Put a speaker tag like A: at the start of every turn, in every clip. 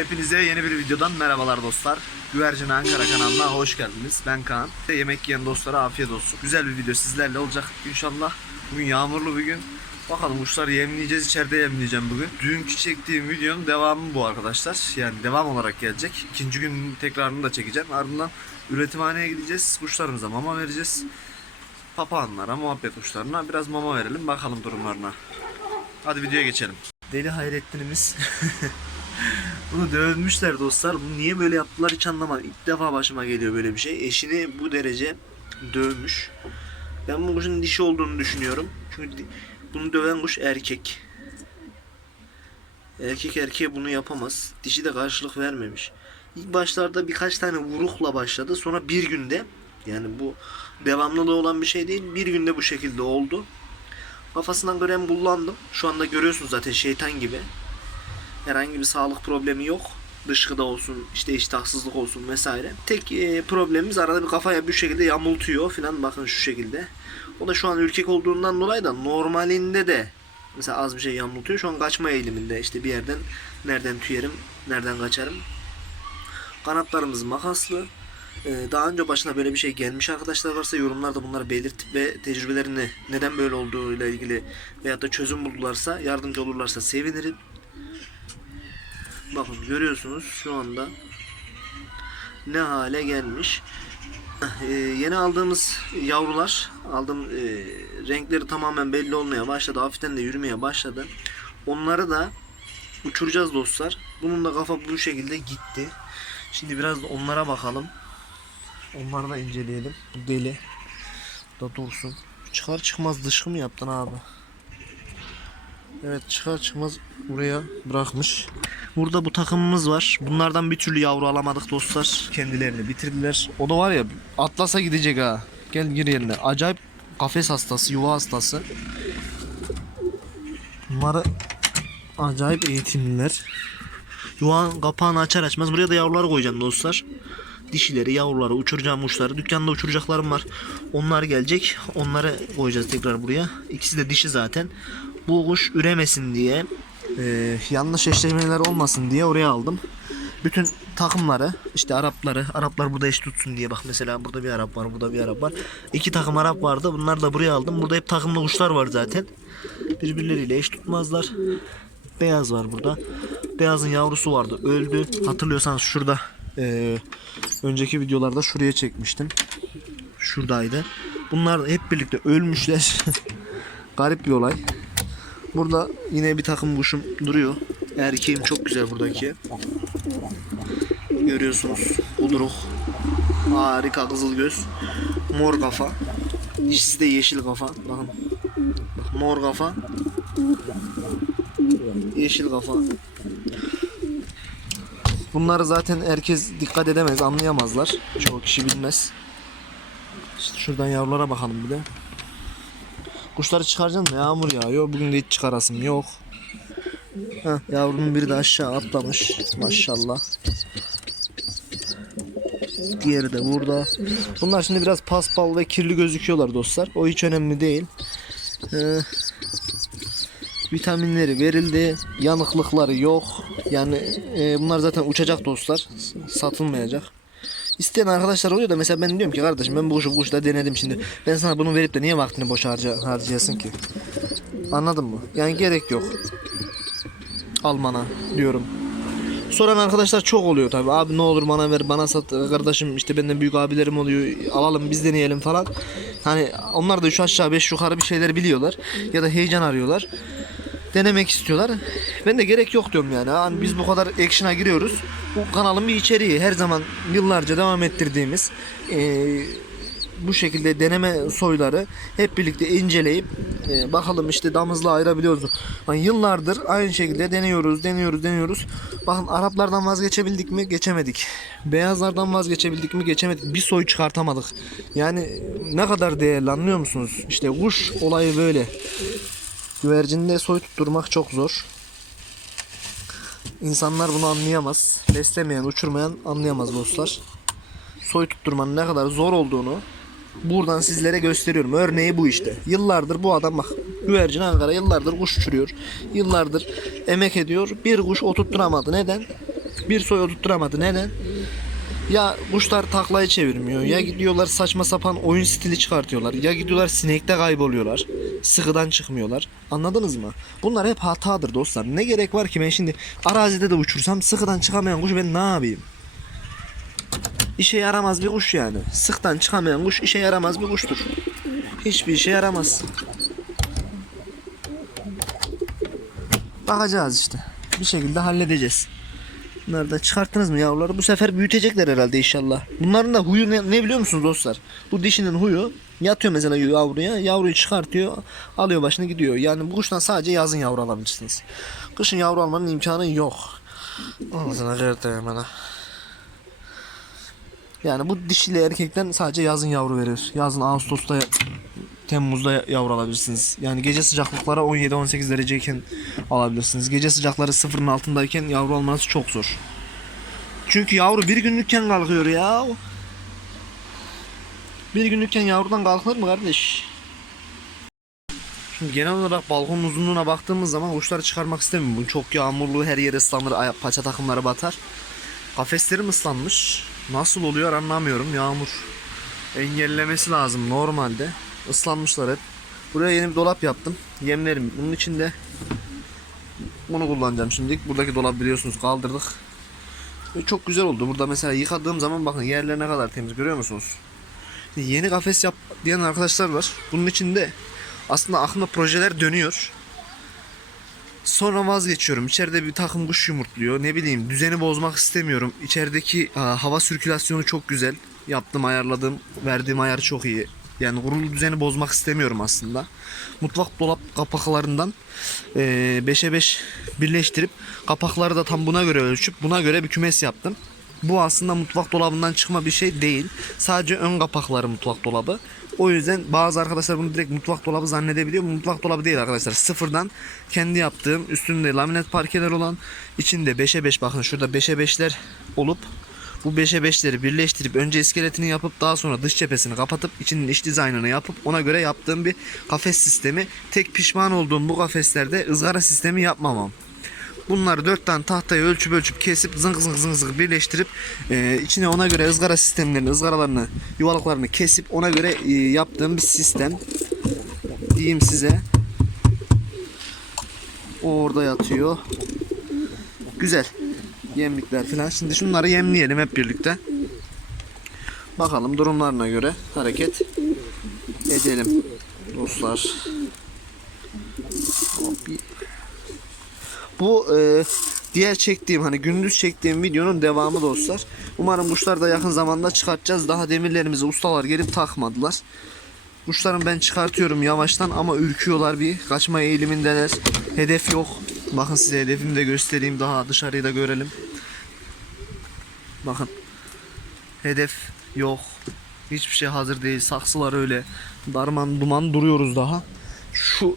A: Hepinize yeni bir videodan merhabalar dostlar. Güvercin Ankara kanalına hoş geldiniz. Ben Kaan. Yemek yiyen dostlara afiyet olsun. Güzel bir video sizlerle olacak inşallah. Bugün yağmurlu bir gün. Bakalım kuşları yemleyeceğiz. içeride yemleyeceğim bugün. Dünkü çektiğim videonun devamı bu arkadaşlar. Yani devam olarak gelecek. İkinci gün tekrarını da çekeceğim. Ardından üretimhaneye gideceğiz. Kuşlarımıza mama vereceğiz. Papağanlara, muhabbet kuşlarına biraz mama verelim. Bakalım durumlarına. Hadi videoya geçelim. Deli Hayrettin'imiz Bunu dövmüşler dostlar. Bunu niye böyle yaptılar hiç anlamadım. İlk defa başıma geliyor böyle bir şey. Eşini bu derece dövmüş. Ben bu kuşun dişi olduğunu düşünüyorum. Çünkü bunu döven kuş erkek. Erkek erkeğe bunu yapamaz. Dişi de karşılık vermemiş. İlk başlarda birkaç tane vurukla başladı. Sonra bir günde yani bu devamlılığı olan bir şey değil. Bir günde bu şekilde oldu. Kafasından gören kullandım. Şu anda görüyorsunuz zaten şeytan gibi. Herhangi bir sağlık problemi yok. Dışkıda olsun, işte iştahsızlık olsun vesaire. Tek e, problemimiz arada bir kafaya bir şekilde yamultuyor filan bakın şu şekilde. O da şu an ürkek olduğundan dolayı da normalinde de mesela az bir şey yamultuyor. Şu an kaçma eğiliminde işte bir yerden nereden tüyerim, nereden kaçarım. Kanatlarımız makaslı. Ee, daha önce başına böyle bir şey gelmiş arkadaşlar varsa yorumlarda bunları belirtip ve tecrübelerini neden böyle olduğuyla ilgili veyahut da çözüm buldularsa yardımcı olurlarsa sevinirim. Bakın görüyorsunuz şu anda ne hale gelmiş. Ee, yeni aldığımız yavrular aldım e, renkleri tamamen belli olmaya başladı. Hafiften de yürümeye başladı. Onları da uçuracağız dostlar. Bunun da kafa bu şekilde gitti. Şimdi biraz da onlara bakalım. Onları da inceleyelim. Bu deli. Da dursun. Çıkar çıkmaz dışkı mı yaptın abi? Evet çıkar çıkmaz buraya bırakmış. Burada bu takımımız var. Bunlardan bir türlü yavru alamadık dostlar. Kendilerini bitirdiler. O da var ya Atlas'a gidecek ha. Gel gir yerine. Acayip kafes hastası, yuva hastası. Bunları acayip eğitimliler. Yuvanın kapağını açar açmaz buraya da yavruları koyacağım dostlar. Dişileri, yavruları, uçuracağım uçları. Dükkanda uçuracaklarım var. Onlar gelecek. Onları koyacağız tekrar buraya. İkisi de dişi zaten. Bu kuş üremesin diye e, yanlış eşleşmeler olmasın diye oraya aldım. Bütün takımları işte Arapları Araplar burada eş tutsun diye bak mesela burada bir Arap var burada bir Arap var. İki takım Arap vardı bunları da buraya aldım. Burada hep takımlı kuşlar var zaten. Birbirleriyle eş tutmazlar. Beyaz var burada. Beyazın yavrusu vardı öldü. Hatırlıyorsanız şurada e, önceki videolarda şuraya çekmiştim. Şuradaydı. Bunlar hep birlikte ölmüşler. Garip bir olay. Burada yine bir takım kuşum duruyor. Erkeğim çok güzel buradaki. Görüyorsunuz. Uduruk. Harika kızıl göz. Mor kafa. İkisi de yeşil kafa. Bakın. Bak, mor kafa. Yeşil kafa. Bunları zaten herkes dikkat edemez, anlayamazlar. Çoğu kişi bilmez. İşte şuradan yavrulara bakalım bir de. Kuşları çıkaracaksın da yağmur yağıyor. Bugün de hiç çıkarasım yok. Heh, yavrunun biri de aşağı atlamış. Maşallah. Diğeri de burada. Bunlar şimdi biraz paspal ve kirli gözüküyorlar dostlar. O hiç önemli değil. Ee, vitaminleri verildi. Yanıklıkları yok. Yani e, bunlar zaten uçacak dostlar. Satılmayacak. İsteyen arkadaşlar oluyor da mesela ben diyorum ki kardeşim ben bu kuşu bu kuşu da denedim şimdi. Ben sana bunu verip de niye vaktini boş harca, harcayasın ki? Anladın mı? Yani gerek yok. Almana diyorum. Soran arkadaşlar çok oluyor tabi. Abi ne olur bana ver bana sat kardeşim işte benden büyük abilerim oluyor alalım biz deneyelim falan. Hani onlar da 3 aşağı 5 yukarı bir şeyler biliyorlar. Ya da heyecan arıyorlar. Denemek istiyorlar. Ben de gerek yok diyorum yani. Hani biz bu kadar action'a giriyoruz. Bu kanalın bir içeriği her zaman yıllarca devam ettirdiğimiz eee, bu şekilde deneme soyları hep birlikte inceleyip e, bakalım işte damızla ayırabiliyoruz. mu? Hani yıllardır aynı şekilde deniyoruz, deniyoruz, deniyoruz. Bakın Araplardan vazgeçebildik mi? Geçemedik. Beyazlardan vazgeçebildik mi? Geçemedik. Bir soy çıkartamadık. Yani ne kadar değerli anlıyor musunuz? İşte kuş olayı böyle. Güvercinde soy tutturmak çok zor. İnsanlar bunu anlayamaz. Beslemeyen, uçurmayan anlayamaz dostlar. Soy tutturmanın ne kadar zor olduğunu buradan sizlere gösteriyorum. Örneği bu işte. Yıllardır bu adam bak güvercin Ankara yıllardır kuş uçuruyor. Yıllardır emek ediyor. Bir kuş oturtturamadı. Neden? Bir soy oturtturamadı. Neden? Ya kuşlar taklayı çevirmiyor. Ya gidiyorlar saçma sapan oyun stili çıkartıyorlar. Ya gidiyorlar sinekte kayboluyorlar. Sıkıdan çıkmıyorlar. Anladınız mı? Bunlar hep hatadır dostlar. Ne gerek var ki ben şimdi arazide de uçursam sıkıdan çıkamayan kuş ben ne yapayım? İşe yaramaz bir kuş yani. Sıktan çıkamayan kuş işe yaramaz bir kuştur. Hiçbir işe yaramaz. Bakacağız işte. Bir şekilde halledeceğiz. Bunları da çıkarttınız mı yavruları? Bu sefer büyütecekler herhalde inşallah. Bunların da huyu ne, ne biliyor musunuz dostlar? Bu dişinin huyu yatıyor mesela yavruya. Yavruyu çıkartıyor. Alıyor başını gidiyor. Yani bu kuştan sadece yazın yavru alabilirsiniz. Kışın yavru almanın imkanı yok. Ağzına kırdı bana. Yani bu dişili erkekten sadece yazın yavru verir. Yazın Ağustos'ta Temmuz'da yavru alabilirsiniz. Yani gece sıcaklıkları 17-18 dereceyken alabilirsiniz. Gece sıcakları sıfırın altındayken yavru almanız çok zor. Çünkü yavru bir günlükken kalkıyor ya. Bir günlükken yavrudan kalkılır mı kardeş? Şimdi genel olarak balkonun uzunluğuna baktığımız zaman kuşları çıkarmak istemiyorum. Bu çok yağmurlu her yer ıslanır, ayak- paça takımları batar. Kafeslerim ıslanmış. Nasıl oluyor anlamıyorum. Yağmur engellemesi lazım normalde. Islanmışlar hep. Buraya yeni bir dolap yaptım. Yemlerim bunun içinde. Bunu kullanacağım şimdi. Buradaki dolap biliyorsunuz kaldırdık. Ve çok güzel oldu. Burada mesela yıkadığım zaman bakın yerler ne kadar temiz görüyor musunuz? Yeni kafes yap diyen arkadaşlar var. Bunun içinde aslında aklımda projeler dönüyor. Sonra vazgeçiyorum. İçeride bir takım kuş yumurtluyor. Ne bileyim düzeni bozmak istemiyorum. İçerideki aa, hava sirkülasyonu çok güzel. Yaptım, ayarladım. Verdiğim ayar çok iyi. Yani kurulu düzeni bozmak istemiyorum aslında. Mutfak dolap kapaklarından 5'e 5 birleştirip kapakları da tam buna göre ölçüp buna göre bir kümes yaptım. Bu aslında mutfak dolabından çıkma bir şey değil. Sadece ön kapakları mutfak dolabı. O yüzden bazı arkadaşlar bunu direkt mutfak dolabı zannedebiliyor. Mutfak dolabı değil arkadaşlar. Sıfırdan kendi yaptığım üstünde laminat parkeler olan içinde 5'e 5 bakın şurada 5'e 5'ler olup bu 5'e 5'leri birleştirip önce iskeletini yapıp daha sonra dış cephesini kapatıp içinin iç dizaynını yapıp ona göre yaptığım bir kafes sistemi. Tek pişman olduğum bu kafeslerde ızgara sistemi yapmamam. Bunları dört tane tahtayı ölçüp ölçüp kesip zıng zıng zıng zıng birleştirip e, içine ona göre ızgara sistemlerini, ızgaralarını, yuvalıklarını kesip ona göre e, yaptığım bir sistem. Diyeyim size. O orada yatıyor. Güzel. Yemlikler falan. Şimdi şunları yemleyelim hep birlikte. Bakalım durumlarına göre hareket edelim dostlar. Bu e, diğer çektiğim hani gündüz çektiğim videonun devamı dostlar. Umarım kuşlar da yakın zamanda çıkartacağız. Daha demirlerimizi ustalar gelip takmadılar. Kuşların ben çıkartıyorum yavaştan ama ürküyorlar bir. Kaçma eğilimindeler. Hedef yok. Bakın size hedefimi de göstereyim. Daha dışarıyı da görelim. Bakın. Hedef yok. Hiçbir şey hazır değil. Saksılar öyle. Darman duman duruyoruz daha. Şu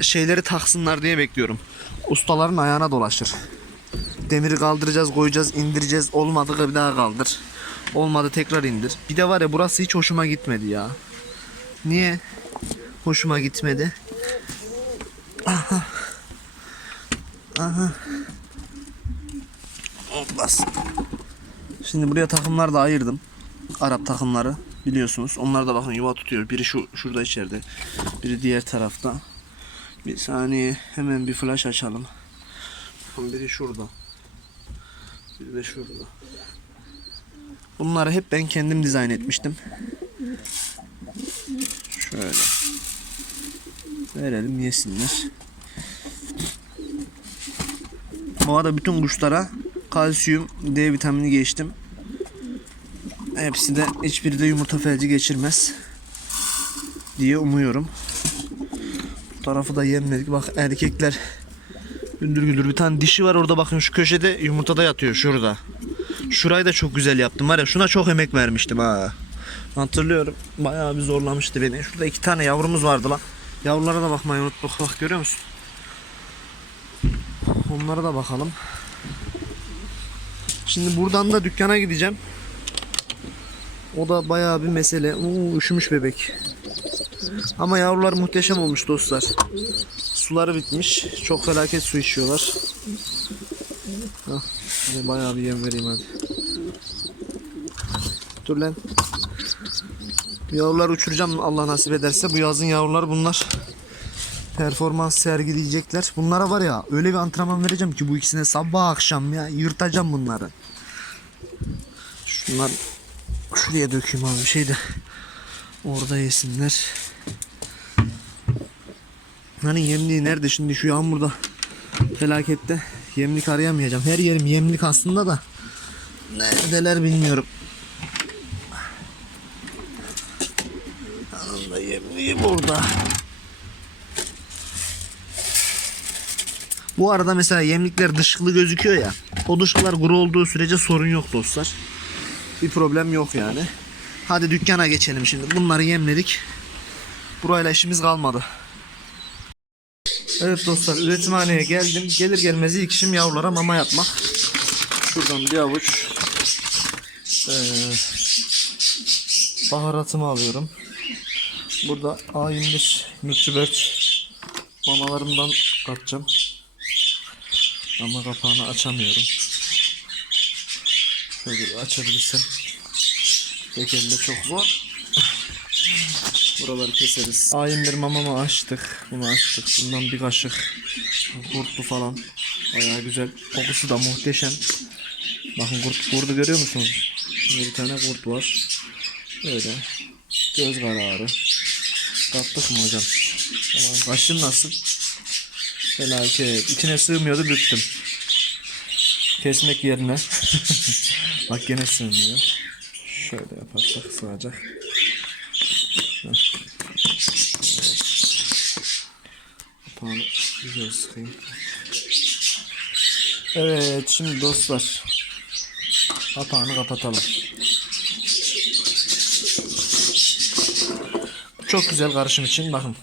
A: şeyleri taksınlar diye bekliyorum. Ustaların ayağına dolaşır. Demiri kaldıracağız, koyacağız, indireceğiz. Olmadı bir daha kaldır. Olmadı tekrar indir. Bir de var ya burası hiç hoşuma gitmedi ya. Niye hoşuma gitmedi? Aha. Aha. Olmaz. Şimdi buraya takımlar da ayırdım. Arap takımları biliyorsunuz. Onlar da bakın yuva tutuyor. Biri şu şurada içeride. Biri diğer tarafta. Bir saniye hemen bir flash açalım. Biri şurada. Biri de şurada. Bunları hep ben kendim dizayn etmiştim. Şöyle. Verelim yesinler. Bu arada bütün kuşlara kalsiyum, D vitamini geçtim. Hepsi de hiçbiri de yumurta felci geçirmez diye umuyorum. Bu tarafı da yemledik. Bak erkekler güldür güldür bir tane dişi var orada bakın şu köşede yumurtada yatıyor şurada. Şurayı da çok güzel yaptım var ya şuna çok emek vermiştim ha. Hatırlıyorum bayağı bir zorlamıştı beni. Şurada iki tane yavrumuz vardı lan. Yavrulara da bakmayı unuttuk bak görüyor musun? Onlara da bakalım. Şimdi buradan da dükkana gideceğim. O da bayağı bir mesele. Oo, üşümüş bebek. Ama yavrular muhteşem olmuş dostlar. Suları bitmiş. Çok felaket su içiyorlar. Hah, bayağı bir yem vereyim hadi. Dur lan. Bu Yavruları uçuracağım Allah nasip ederse. Bu yazın yavrular bunlar. Performans sergileyecekler. Bunlara var ya öyle bir antrenman vereceğim ki bu ikisine sabah akşam ya yırtacağım bunları. Şunlar şuraya dökeyim abi bir şey de orada yesinler. Hani yemliği nerede şimdi şu yağmurda felakette yemlik arayamayacağım. Her yerim yemlik aslında da neredeler bilmiyorum. Anında yemliği burada. Bu arada mesela yemlikler dışkılı gözüküyor ya. O dışkılar kuru olduğu sürece sorun yok dostlar. Bir problem yok yani. Hadi dükkana geçelim şimdi. Bunları yemledik. Burayla işimiz kalmadı. Evet dostlar üretimhaneye geldim. Gelir gelmez ilk işim yavrulara mama yapmak. Şuradan bir avuç eee, baharatımı alıyorum. Burada A25 Nutribert mamalarımdan katacağım. Ama kapağını açamıyorum. Şöyle açabilirsem. Tek elle çok zor. Buraları keseriz. A21 mamamı açtık. Bunu açtık. Bundan bir kaşık. Kurtlu falan. Bayağı güzel. Kokusu da muhteşem. Bakın kurt, kurdu görüyor musunuz? Bir tane kurt var. Böyle. Göz kararı. Kattık mı hocam? Tamam. Kaşın nasıl? Felaket. İçine sığmıyordu büktüm. Kesmek yerine. Bak gene sığmıyor. Şöyle yaparsak sığacak. Kapağını güzel sıkayım. Evet şimdi dostlar. Kapağını kapatalım. Çok güzel karışım için bakın.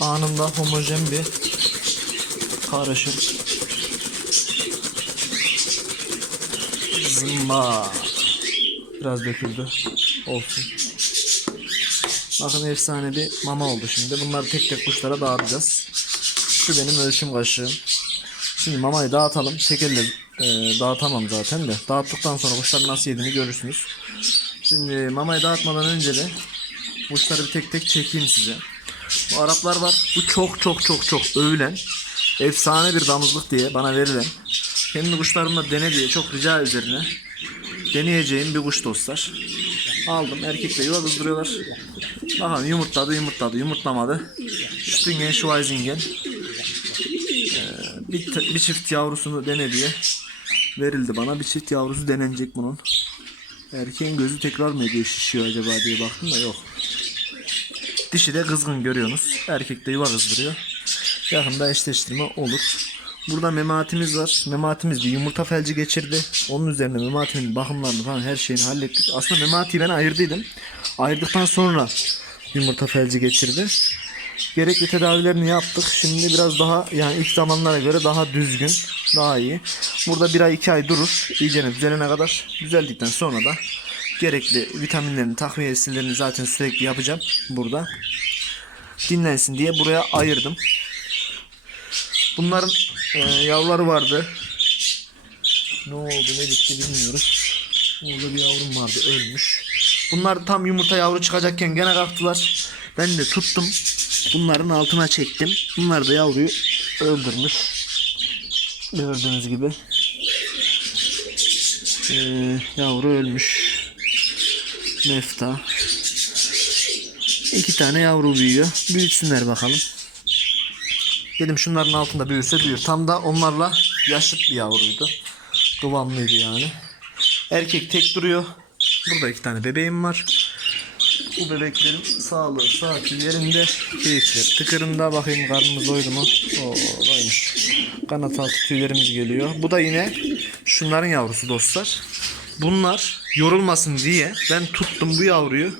A: Anında homojen bir karışım. Zımba. Biraz döküldü. Olsun. Bakın efsane bir mama oldu şimdi. Bunları tek tek kuşlara dağıtacağız. Şu benim ölçüm kaşığım. Şimdi mamayı dağıtalım. Tek elle e, dağıtamam zaten de. Dağıttıktan sonra kuşların nasıl yediğini görürsünüz. Şimdi mamayı dağıtmadan önce de kuşları bir tek tek çekeyim size. Bu Araplar var. Bu çok çok çok çok övülen, efsane bir damızlık diye bana verilen, kendi kuşlarımla dene diye çok rica üzerine deneyeceğim bir kuş dostlar. Aldım. Erkekle yuva kızdırıyorlar. Bakalım yumurtladı yumurtladı yumurtlamadı. Stringen Schweizingen. Ee, bir, bir çift yavrusunu dene diye verildi bana. Bir çift yavrusu denenecek bunun. Erkeğin gözü tekrar mı ediyor şişiyor acaba diye baktım da yok. Dişi de kızgın görüyorsunuz. Erkek de yuva kızdırıyor. Yakında eşleştirme olur. Burada mematimiz var. Mematimiz bir yumurta felci geçirdi. Onun üzerine mematinin bakımlarını falan her şeyini hallettik. Aslında mematiyi ben ayırdıydım. Ayırdıktan sonra yumurta felci geçirdi. Gerekli tedavilerini yaptık. Şimdi biraz daha yani ilk zamanlara göre daha düzgün, daha iyi. Burada bir ay iki ay durur. İyicene düzelene kadar. Düzeldikten sonra da gerekli vitaminlerini, takviyesilerini zaten sürekli yapacağım burada. Dinlensin diye buraya ayırdım. Bunların e, yavruları vardı. Ne oldu ne bitti bilmiyoruz. Burada bir yavrum vardı ölmüş. Bunlar tam yumurta yavru çıkacakken gene kalktılar. Ben de tuttum. Bunların altına çektim. Bunlar da yavruyu öldürmüş. Gördüğünüz gibi. Ee, yavru ölmüş. Mefta. İki tane yavru büyüyor. Büyütsünler bakalım. Dedim şunların altında büyürse büyür. Tam da onlarla yaşıt bir yavruydu. Kıvamlıydı yani. Erkek tek duruyor. Burada iki tane bebeğim var. Bu bebeklerin sağlığı, saati yerinde, keyifleri tıkırında. Bakayım karnımız doydu mu? Oo, doymuş. Kanat altı tüylerimiz geliyor. Bu da yine şunların yavrusu dostlar. Bunlar yorulmasın diye ben tuttum bu yavruyu.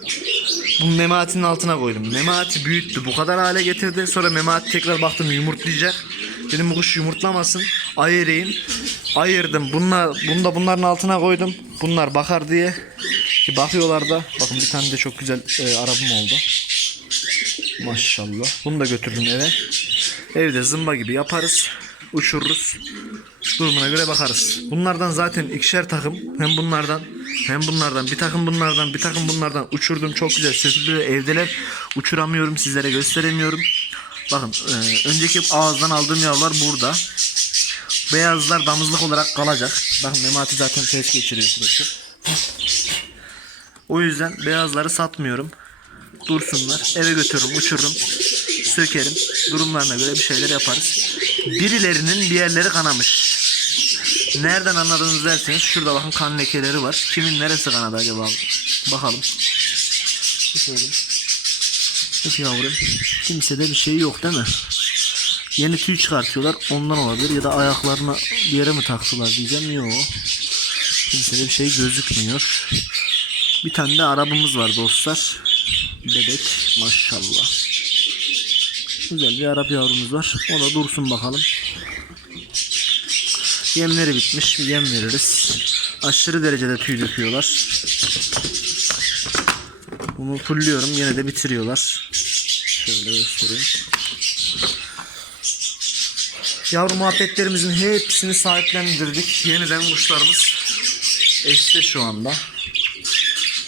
A: Bu mematinin altına koydum. Memati büyüttü. Bu kadar hale getirdi. Sonra memati tekrar baktım yumurtlayacak. Dedim bu kuş yumurtlamasın. Ayırayım. Ayırdım. Bunlar, bunu da bunların altına koydum. Bunlar bakar diye. Ki bakıyorlar da. Bakın bir tane de çok güzel e, arabam oldu. Maşallah. Bunu da götürdüm eve. Evde zımba gibi yaparız. Uçururuz. Durumuna göre bakarız. Bunlardan zaten ikişer takım. Hem bunlardan hem bunlardan bir takım bunlardan bir takım bunlardan uçurdum. Çok güzel şekilde evdeler. Uçuramıyorum sizlere gösteremiyorum. Bakın e, önceki ağızdan aldığım yavrular burada. Beyazlar damızlık olarak kalacak. Bakın Memati zaten test geçiriyor sürekli. O yüzden beyazları satmıyorum. Dursunlar. Eve götürürüm, uçururum. Sökerim. Durumlarına göre bir şeyler yaparız. Birilerinin bir yerleri kanamış. Nereden anladınız derseniz şurada bakın kan lekeleri var. Kimin neresi kanadı acaba? Bakalım. Bakalım. Peki yavrum. Kimsede bir şey yok değil mi? Yeni tüy çıkartıyorlar. Ondan olabilir. Ya da ayaklarına bir yere mi taktılar diyeceğim. Yok. Kimsede bir şey gözükmüyor. Bir tane de arabamız var dostlar. Bebek maşallah. Güzel bir Arap yavrumuz var. O da dursun bakalım. Yemleri bitmiş. Bir yem veririz. Aşırı derecede tüy döküyorlar. Bunu fulluyorum. Yine de bitiriyorlar. Şöyle göstereyim. Yavru muhabbetlerimizin hepsini sahiplendirdik. Yeniden kuşlarımız eşte şu anda.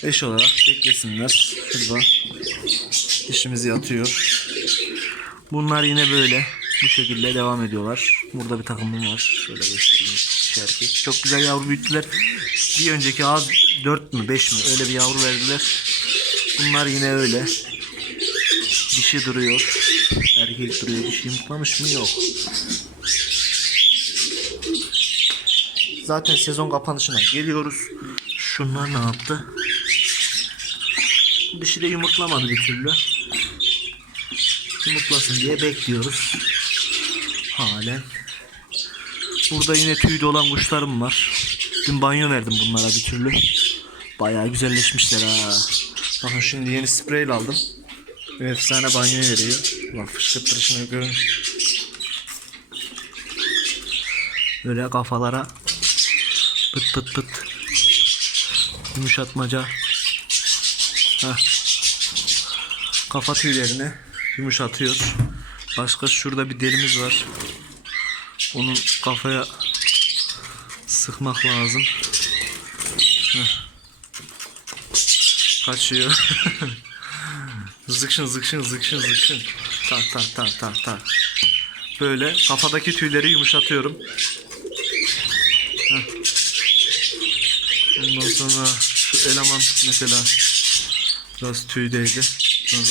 A: Eş olarak beklesinler. Şurada dişimizi yatıyor. Bunlar yine böyle bu şekilde devam ediyorlar. Burada bir takımım var. Şöyle göstereyim. Erkek. Çok güzel yavru büyüttüler. Bir önceki ağız 4 mü 5 mi öyle bir yavru verdiler. Bunlar yine öyle. Dişi duruyor. Erkek duruyor. Dişi yumurtlamış mı? Yok. Zaten sezon kapanışına geliyoruz. Şunlar ne yaptı? Dişi de yumurtlamadı bir türlü. Yumurtlasın diye bekliyoruz. Halen. Burada yine tüyde olan kuşlarım var. Dün banyo verdim bunlara bir türlü. Bayağı güzelleşmişler ha. Bakın şimdi yeni spreyle aldım. Bir efsane banyo veriyor. Bak fışkırtırışını görün. Böyle kafalara pıt pıt pıt yumuşatmaca Heh. kafa tüylerini yumuşatıyor. Başka şurada bir derimiz var. Onun kafaya sıkmak lazım. Heh. Kaçıyor. zıkşın zıkşın zıkşın zıkşın. Tak tak tak tak tak. Böyle kafadaki tüyleri yumuşatıyorum. Heh. Ondan sonra şu eleman mesela biraz tüydeydi.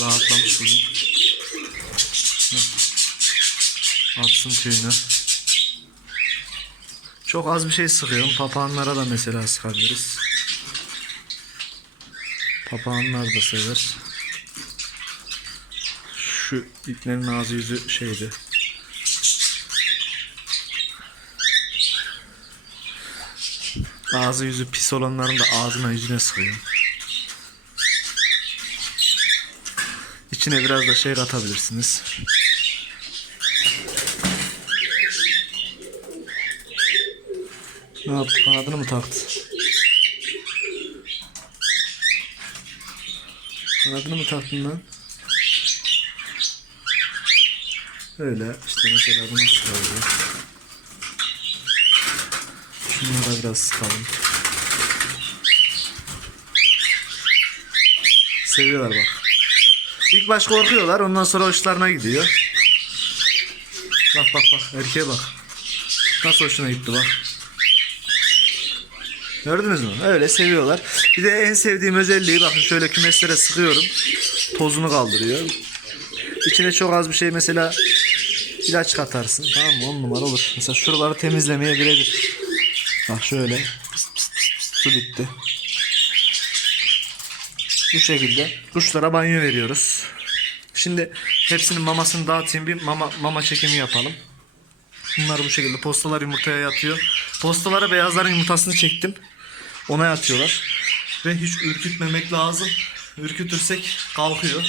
A: Rahatlamış bugün. Heh. Atsın tüyünü. Çok az bir şey sıkıyorum. Papağanlara da mesela sıkabiliriz. Papağanlar da sever. Şu iplerin ağzı yüzü şeydi. Ağzı yüzü pis olanların da ağzına yüzüne sıkıyorum. İçine biraz da şey atabilirsiniz. Ne yaptı? Kanadını mı taktı? Kanadını mı taktın lan? Öyle işte mesela bunu sıkalım. Şunlara biraz sıkalım. Seviyorlar bak. İlk baş korkuyorlar ondan sonra hoşlarına gidiyor. Bak bak bak erkeğe bak. Nasıl hoşuna gitti bak. Gördünüz mü? Öyle seviyorlar. Bir de en sevdiğim özelliği bakın şöyle kümeslere sıkıyorum. Tozunu kaldırıyor. İçine çok az bir şey mesela ilaç katarsın. Tamam mı? On numara olur. Mesela şuraları temizlemeye birebir. Bak şöyle. Pıs pıs. Su bitti. Bu şekilde kuşlara banyo veriyoruz. Şimdi hepsinin mamasını dağıtayım bir mama, mama çekimi yapalım. Bunlar bu şekilde postalar yumurtaya yatıyor. Postalara beyazların yumurtasını çektim. Ona yatıyorlar. Ve hiç ürkütmemek lazım. Ürkütürsek kalkıyor.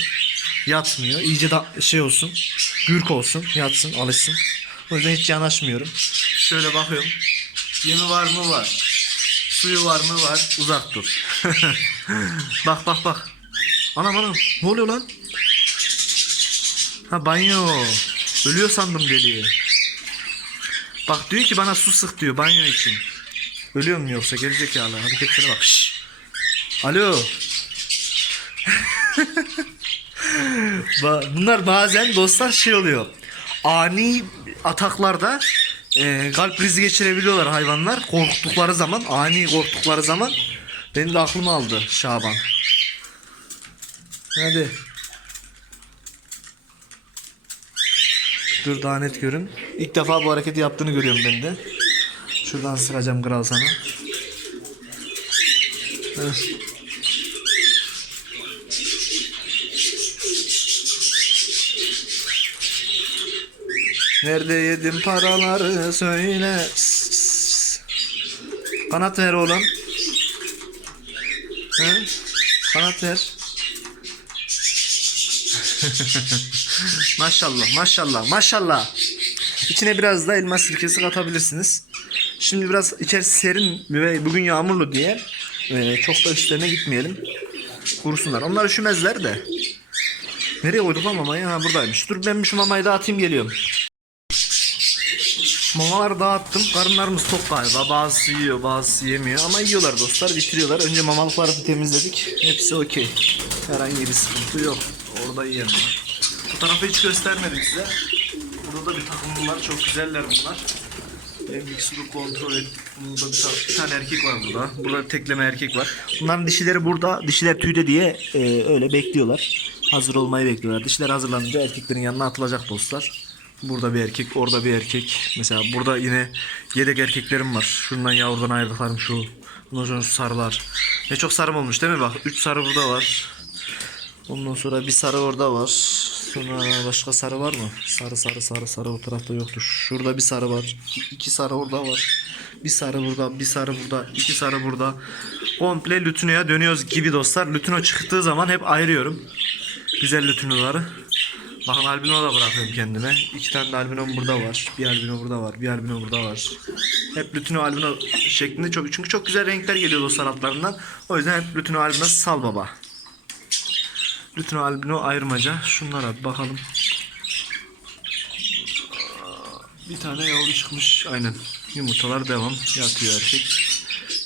A: Yatmıyor. İyice da şey olsun. Gürk olsun. Yatsın. Alışsın. O yüzden hiç yanaşmıyorum. Şöyle bakıyorum. Yemi var mı var. Suyu var mı var. Uzak dur. bak bak bak. Anam anam. Ne oluyor lan? Ha banyo. Ölüyor sandım deliği. Bak diyor ki bana su sık diyor banyo için. Ölüyor mu yoksa gerizekalı hareketlere bak. Şşş. Alo. Bunlar bazen dostlar şey oluyor. Ani ataklarda e, kalp krizi geçirebiliyorlar hayvanlar. Korktukları zaman, ani korktukları zaman. Benim de aklım aldı Şaban. Hadi. Dur daha net görün. İlk defa bu hareketi yaptığını görüyorum ben de. Şuradan sıkacağım kral sana. Nerede yedim paraları söyle. Kanat ver oğlum. He? Kanat ver. maşallah maşallah maşallah. İçine biraz da elma sirkesi katabilirsiniz. Şimdi biraz içerisi serin ve bugün yağmurlu diye e, çok da üstlerine gitmeyelim. Kurusunlar. Onlar üşümezler de. Nereye koyduk lan mamayı? Ha buradaymış. Dur ben şu mamayı dağıtayım geliyorum. Mamaları dağıttım. Karınlarımız tok galiba. Bazısı yiyor, bazısı yemiyor. Ama yiyorlar dostlar, bitiriyorlar. Önce mamalıkları temizledik. Hepsi okey. Herhangi bir sıkıntı yok. Orada yiyen var. Bu tarafı hiç göstermedim size. Burada da bir takım var. Çok güzeller bunlar. Bir sürü kontrol ettim. Burada bir, tane, bir tane erkek var burada. Burada tekleme erkek var. Bunların dişileri burada. Dişiler tüyde diye e, öyle bekliyorlar. Hazır olmayı bekliyorlar. Dişiler hazırlanınca erkeklerin yanına atılacak dostlar. Burada bir erkek, orada bir erkek. Mesela burada yine yedek erkeklerim var. Şundan yavrudan ayırdıklarım şu. Ondan sonra şu sarılar. Ne çok sarım olmuş değil mi? Bak 3 sarı burada var. Ondan sonra bir sarı orada var. Sonra başka sarı var mı? Sarı sarı sarı sarı o tarafta yoktu. Şurada bir sarı var. İki- iki sarı orada var. Bir sarı burada, bir sarı burada, iki sarı burada. Komple lütinoya dönüyoruz gibi dostlar. Lütino çıktığı zaman hep ayırıyorum. Güzel lütinoları. Bakın albino da bırakıyorum kendime. İki tane de albino burada var. Bir albino burada var. Bir albino burada var. Hep lütino albino şeklinde çok çünkü çok güzel renkler geliyor dostlar altlarından. O yüzden hep lütino albino sal baba. Lütino albino ayırmaca. Şunlara bir bakalım. Bir tane yavru çıkmış. Aynen. Yumurtalar devam. Yatıyor erkek.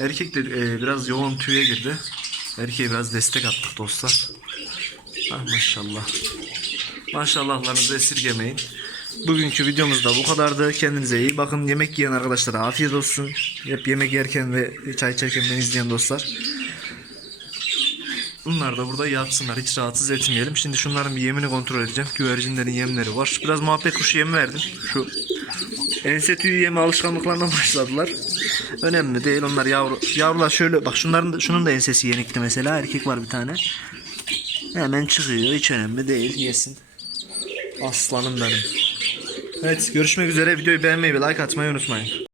A: Erkek de e, biraz yoğun tüye girdi. Erkeğe biraz destek attık dostlar. Ah maşallah. Maşallahlarınızı esirgemeyin. Bugünkü videomuz da bu kadardı. Kendinize iyi bakın. Yemek yiyen arkadaşlara afiyet olsun. Hep yemek yerken ve çay içerken beni izleyen dostlar. Bunlar da burada yatsınlar. Hiç rahatsız etmeyelim. Şimdi şunların bir yemini kontrol edeceğim. Güvercinlerin yemleri var. Biraz muhabbet kuşu yemi verdim. Şu ense tüyü yeme alışkanlıklarına başladılar. Önemli değil. Onlar yavru. Yavrular şöyle bak şunların da, şunun da ensesi yenikti mesela. Erkek var bir tane. Hemen çıkıyor. Hiç önemli değil. Yesin. Aslanım benim. Evet görüşmek üzere. Videoyu beğenmeyi ve like atmayı unutmayın.